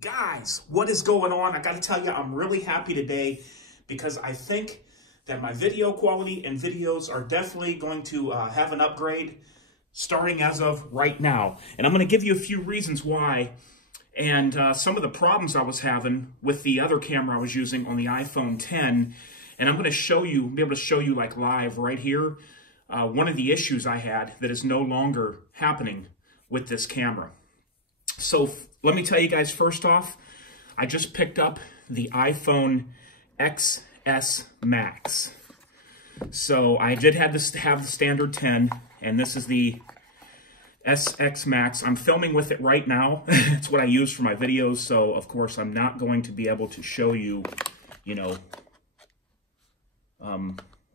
Guys, what is going on? I got to tell you, I'm really happy today because I think that my video quality and videos are definitely going to have an upgrade starting as of right now. And I'm going to give you a few reasons why and some of the problems I was having with the other camera I was using on the iPhone 10. And I'm going to show you, be able to show you like live right here, one of the issues I had that is no longer happening with this camera. So let me tell you guys, first off, I just picked up the iPhone XS Max. So I did have the standard 10, and this is the SX Max. I'm filming with it right now. It's what I use for my videos, so of course I'm not going to be able to show you,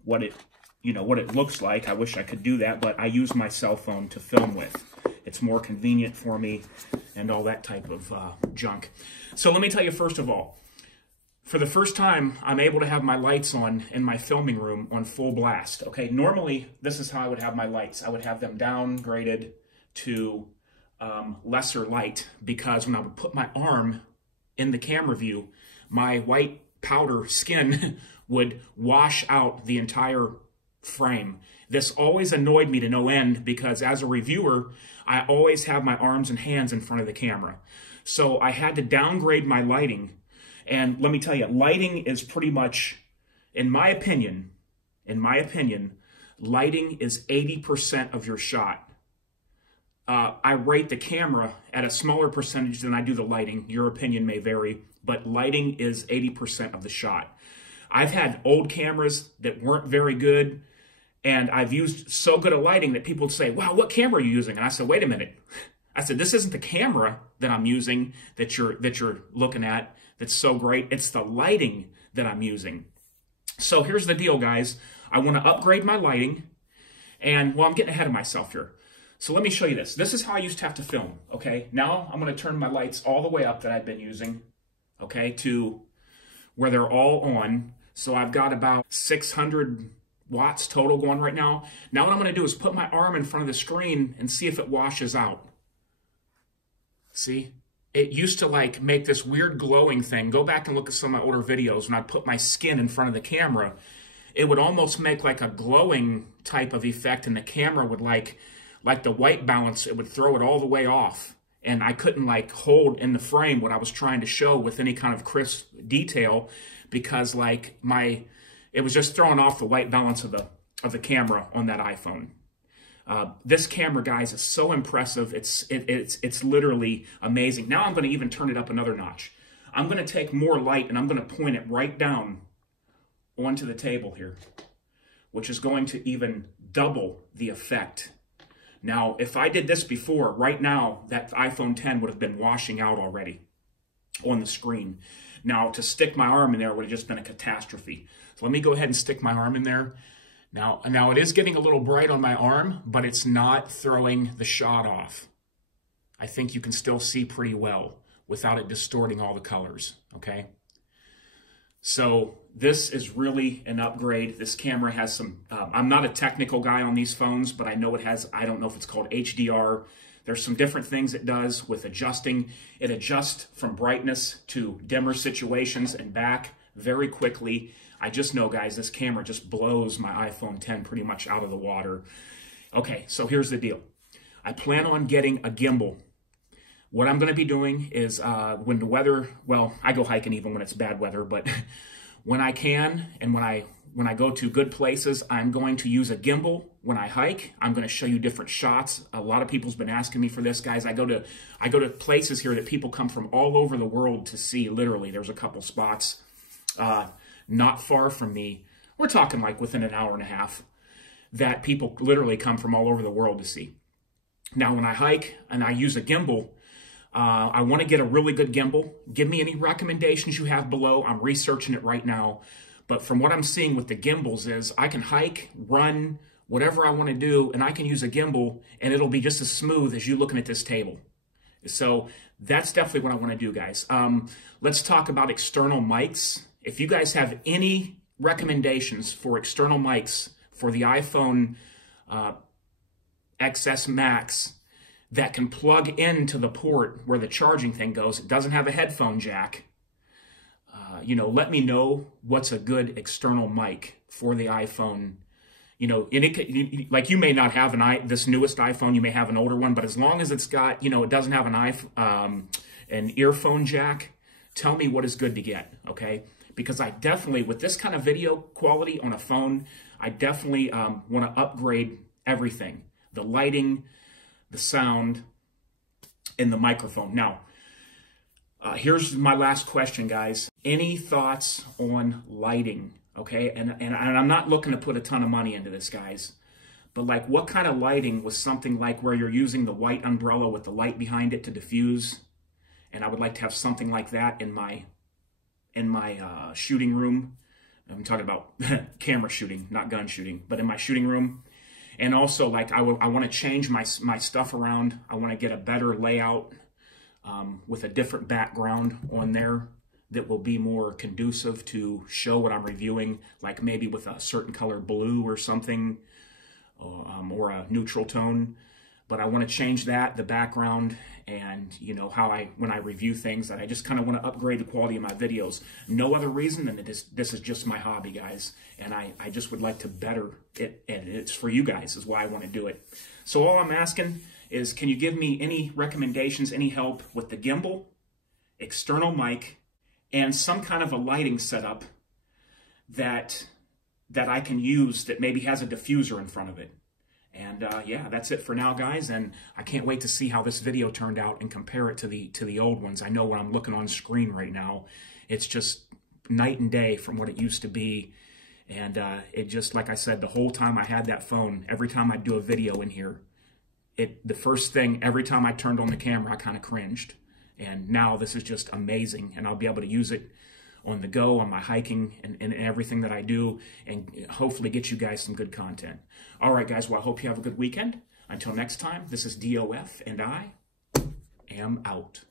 what it looks like. I wish I could do that, but I use my cell phone to film with. It's more convenient for me and all that type of junk. So let me tell you, first of all, for the first time, I'm able to have my lights on in my filming room on full blast. Okay, normally this is how I would have my lights. I would have them downgraded to lesser light, because when I would put my arm in the camera view, my white powder skin would wash out the entire frame. This always annoyed me to no end, because as a reviewer, I always have my arms and hands in front of the camera. So I had to downgrade my lighting. And let me tell you, lighting is pretty much, in my opinion, lighting is 80% of your shot. I rate the camera at a smaller percentage than I do the lighting. Your opinion may vary, but lighting is 80% of the shot. I've had old cameras that weren't very good, and I've used so good a lighting that people would say, wow, what camera are you using? And I said, wait a minute. I said, this isn't the camera that I'm using that you're looking at that's so great. It's the lighting that I'm using. So here's the deal, guys. I want to upgrade my lighting, and, well, I'm getting ahead of myself here. So let me show you this. This is how I used to have to film, okay? Now I'm going to turn my lights all the way up that I've been using, okay, to where they're all on. So I've got about 600 watts total going right now. Now what I'm going to do is put my arm in front of the screen and see if it washes out. See? It used to like make this weird glowing thing. Go back and look at some of my older videos when I put my skin in front of the camera. It would almost make like a glowing type of effect, and the camera would like the white balance, it would throw it all the way off. And I couldn't like hold in the frame what I was trying to show with any kind of crisp detail, because like it was just throwing off the white balance of the camera on that iPhone. This camera, guys, is so impressive. It's literally amazing. Now I'm going to even turn it up another notch. I'm going to take more light and I'm going to point it right down onto the table here, which is going to even double the effect. Now, if I did this before, right now, that iPhone 10 would have been washing out already on the screen. Now, to stick my arm in there would have just been a catastrophe. So let me go ahead and stick my arm in there. Now it is getting a little bright on my arm, but it's not throwing the shot off. I think you can still see pretty well without it distorting all the colors, okay? So this is really an upgrade. This camera has some, I'm not a technical guy on these phones, but I know it has, I don't know if it's called HDR. There's some different things it does with adjusting. It adjusts from brightness to dimmer situations and back very quickly. I just know, guys, this camera just blows my iPhone 10 pretty much out of the water. Okay, so here's the deal. I plan on getting a gimbal. What I'm going to be doing is when the weather, well, I go hiking even when it's bad weather, but when I can and when I go to good places, I'm going to use a gimbal when I hike. I'm going to show you different shots. A lot of people's been asking me for this, guys. I go to places here that people come from all over the world to see. Literally, there's a couple spots not far from me. We're talking like within an hour and a half that people literally come from all over the world to see. Now, when I hike and I use a gimbal, I want to get a really good gimbal. Give me any recommendations you have below. I'm researching it right now. But from what I'm seeing with the gimbals is I can hike, run, whatever I want to do, and I can use a gimbal, and it'll be just as smooth as you looking at this table. So that's definitely what I want to do, guys. Let's talk about external mics. If you guys have any recommendations for external mics for the iPhone XS Max, that can plug into the port where the charging thing goes. It doesn't have a headphone jack. Let me know what's a good external mic for the iPhone. And like you may not have this newest iPhone, you may have an older one, but as long as it's got, it doesn't have an earphone jack, tell me what is good to get, okay? Because I definitely, with this kind of video quality on a phone, I definitely want to upgrade everything. The lighting, the sound, and the microphone. Now, here's my last question, guys. Any thoughts on lighting? Okay, and I'm not looking to put a ton of money into this, guys. But like, what kind of lighting was something like where you're using the white umbrella with the light behind it to diffuse? And I would like to have something like that in my shooting room. I'm talking about camera shooting, not gun shooting, but in my shooting room. And also, like, I want to change my stuff around. I want to get a better layout with a different background on there that will be more conducive to show what I'm reviewing, like maybe with a certain color blue or something, or a neutral tone. But I want to change the background, and how when I review things, that I just kind of want to upgrade the quality of my videos. No other reason than this is just my hobby, guys, and I just would like to better it, and it's for you guys is why I want to do it. So all I'm asking is, can you give me any recommendations, any help with the gimbal, external mic, and some kind of a lighting setup that I can use that maybe has a diffuser in front of it. And yeah, that's it for now, guys. And I can't wait to see how this video turned out and compare it to the old ones. I know when I'm looking on screen right now, it's just night and day from what it used to be. And it just, like I said, the whole time I had that phone, every time I'd do a video in here, the first thing, every time I turned on the camera, I kind of cringed. And now this is just amazing, and I'll be able to use it on the go, on my hiking, and everything that I do, and hopefully get you guys some good content. All right, guys, well, I hope you have a good weekend. Until next time, this is DOF, and I am out.